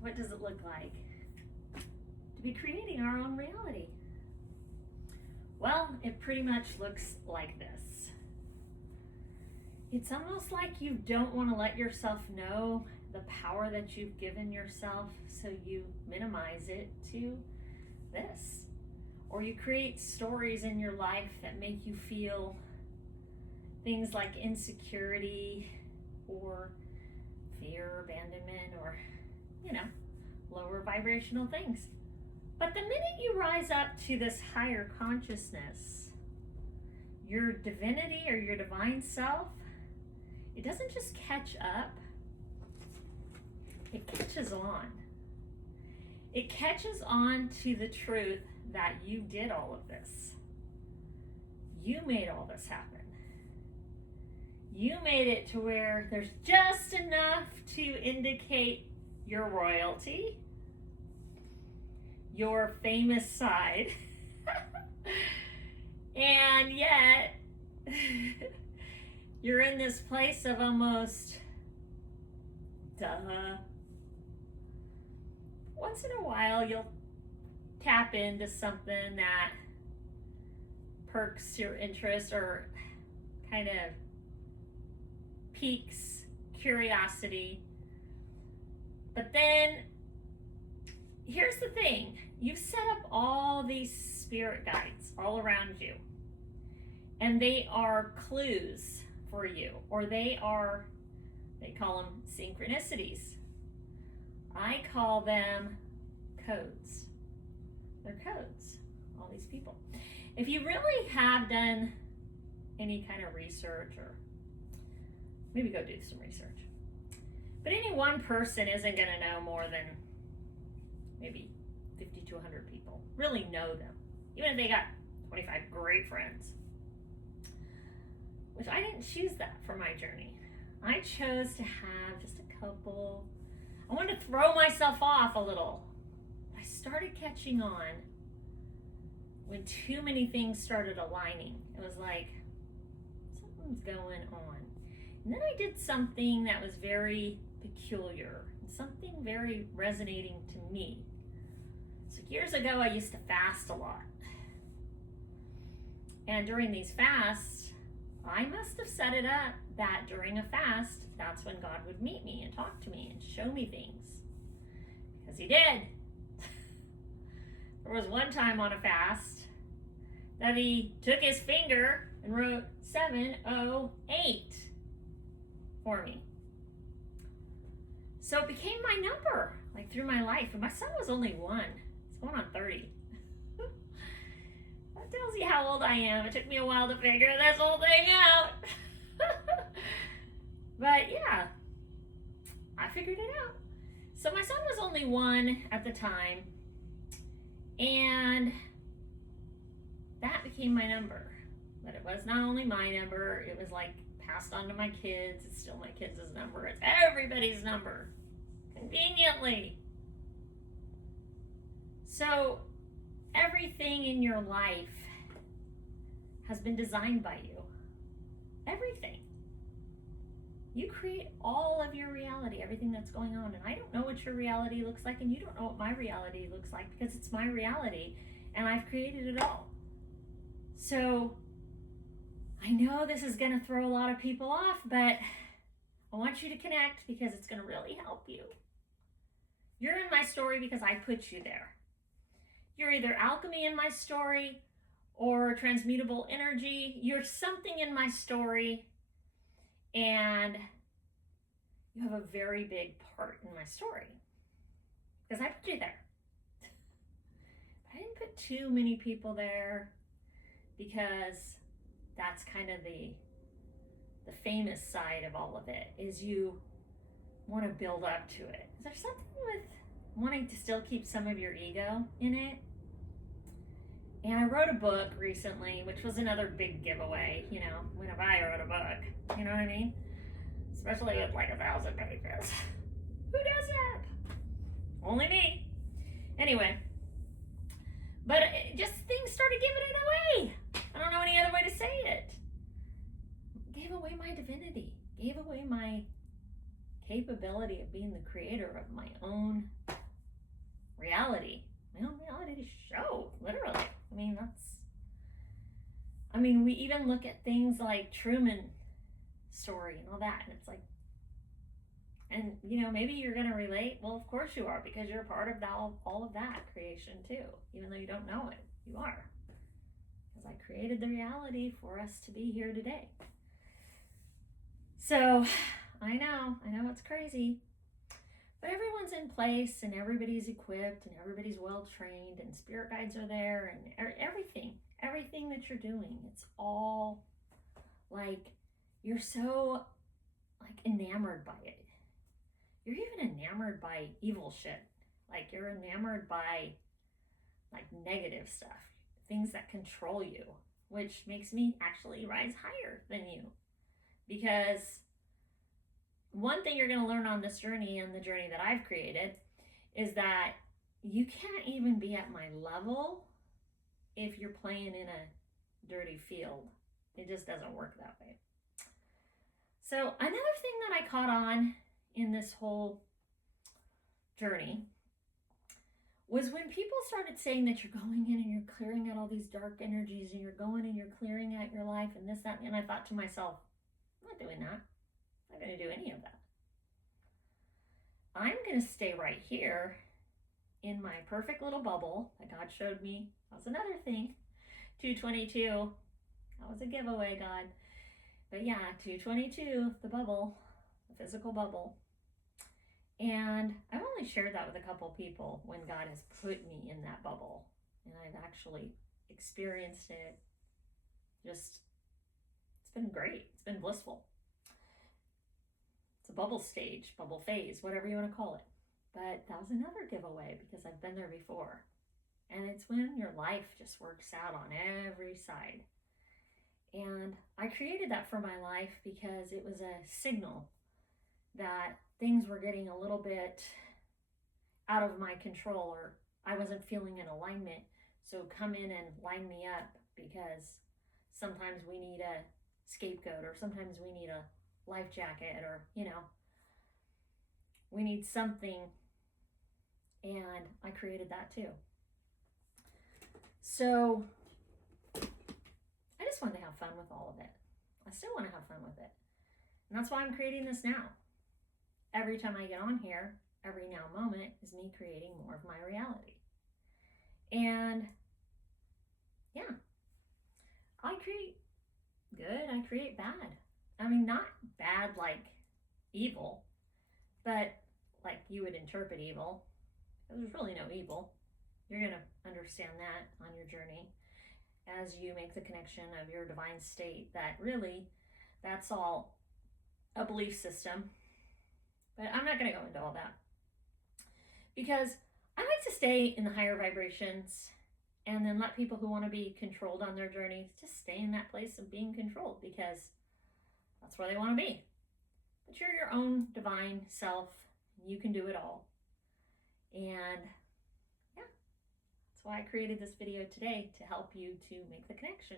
what does it look like to be creating our own reality? Well, it pretty much looks like this. It's almost like you don't want to let yourself know the power that you've given yourself, so you minimize it to this. Or you create stories in your life that make you feel things like insecurity or fear, abandonment, or, lower vibrational things. But the minute you rise up to this higher consciousness, your divinity or your divine self, it doesn't just catch up, it catches on. It catches on to the truth that you did all of this. You made all this happen. You made it to where there's just enough to indicate your royalty, your famous side, and yet you're in this place of almost, duh. Once in a while, you'll tap into something that perks your interest or kind of piques curiosity. But then, here's the thing. You've set up all these spirit guides all around you. And they are clues for you. Or they call them synchronicities. I call them codes. They're codes, all these people. If you really have done any kind of research, or maybe go do some research, but any one person isn't going to know more than maybe 50 to 100 people really know them, even if they got 25 great friends, which I didn't choose that for my journey. I chose to have just a couple. I wanted to throw myself off a little. I started catching on when too many things started aligning. It was like, something's going on. And then I did something that was very peculiar, something very resonating to me. So years ago, I used to fast a lot. And during these fasts, I must have set it up that during a fast, that's when God would meet me and talk to me and show me things. Because he did. There was one time on a fast that he took his finger and wrote 708 for me. So it became my number, like through my life. And my son was only 1. He's going on 30. That tells you how old I am. It took me a while to figure this whole thing out. But yeah, I figured it out. So my son was only 1 at the time. And that became my number. But it was not only my number, it was like passed on to my kids. It's still my kids' number. It's everybody's number. Conveniently. So everything in your life has been designed by you. Everything. You create all of your reality, everything that's going on. And I don't know what your reality looks like, and you don't know what my reality looks like, because it's my reality, and I've created it all. So I know this is going to throw a lot of people off, but I want you to connect because it's going to really help you. You're in my story because I put you there. You're either alchemy in my story or transmutable energy. You're something in my story, and you have a very big part in my story because I put you there. But I didn't put too many people there because that's kind of the famous side of all of it, is you want to build up to it. Is there something with wanting to still keep some of your ego in it? And I wrote a book recently, which was another big giveaway, whenever I wrote a book, you know what I mean? Especially with like 1,000 pages. Who does that? Only me. Anyway, but just things started giving it away. I don't know any other way to say it. Gave away my divinity, gave away my capability of being the creator of my own reality, my own reality show, literally. We even look at things like Truman story and all that, and it's like, and maybe you're going to relate. Well, of course you are, because you're part of that, all of that creation too, even though you don't know it. You are, because I created the reality for us to be here today. So I know it's crazy, but everyone's in place, and everybody's equipped, and everybody's well trained, and spirit guides are there, and everything that you're doing, it's all like, you're so like enamored by it. You're even enamored by evil shit. Like, you're enamored by like negative stuff, things that control you, which makes me actually rise higher than you. Because one thing you're going to learn on this journey, and the journey that I've created, is that you can't even be at my level if you're playing in a dirty field. It just doesn't work that way. So another thing that I caught on in this whole journey was when people started saying that you're going in and you're clearing out all these dark energies, and you're going and you're clearing out your life and this, that, and I thought to myself, I'm not doing that. I'm not going to do any of that. I'm going to stay right here in my perfect little bubble that God showed me. That was another thing. 222. That was a giveaway, God. But yeah, 222, the bubble, the physical bubble. And I've only shared that with a couple people when God has put me in that bubble. And I've actually experienced it. It's been great. It's been blissful. It's a bubble stage, bubble phase, whatever you want to call it. But that was another giveaway, because I've been there before. And it's when your life just works out on every side. And I created that for my life because it was a signal that things were getting a little bit out of my control, or I wasn't feeling in alignment. So come in and line me up, because sometimes we need a scapegoat, or sometimes we need a life jacket, or we need something. And I created that too. So I just wanted to have fun with all of it. I still want to have fun with it. And that's why I'm creating this now. Every time I get on here, every now moment is me creating more of my reality. And yeah, I create good, I create bad. Not bad like evil, but like you would interpret evil. There's really no evil. You're going to understand that on your journey as you make the connection of your divine state, that really, that's all a belief system. But I'm not going to go into all that, because I like to stay in the higher vibrations, and then let people who want to be controlled on their journey just stay in that place of being controlled, because that's where they want to be. But you're your own divine self. You can do it all. And yeah, that's why I created this video today, to help you to make the connection.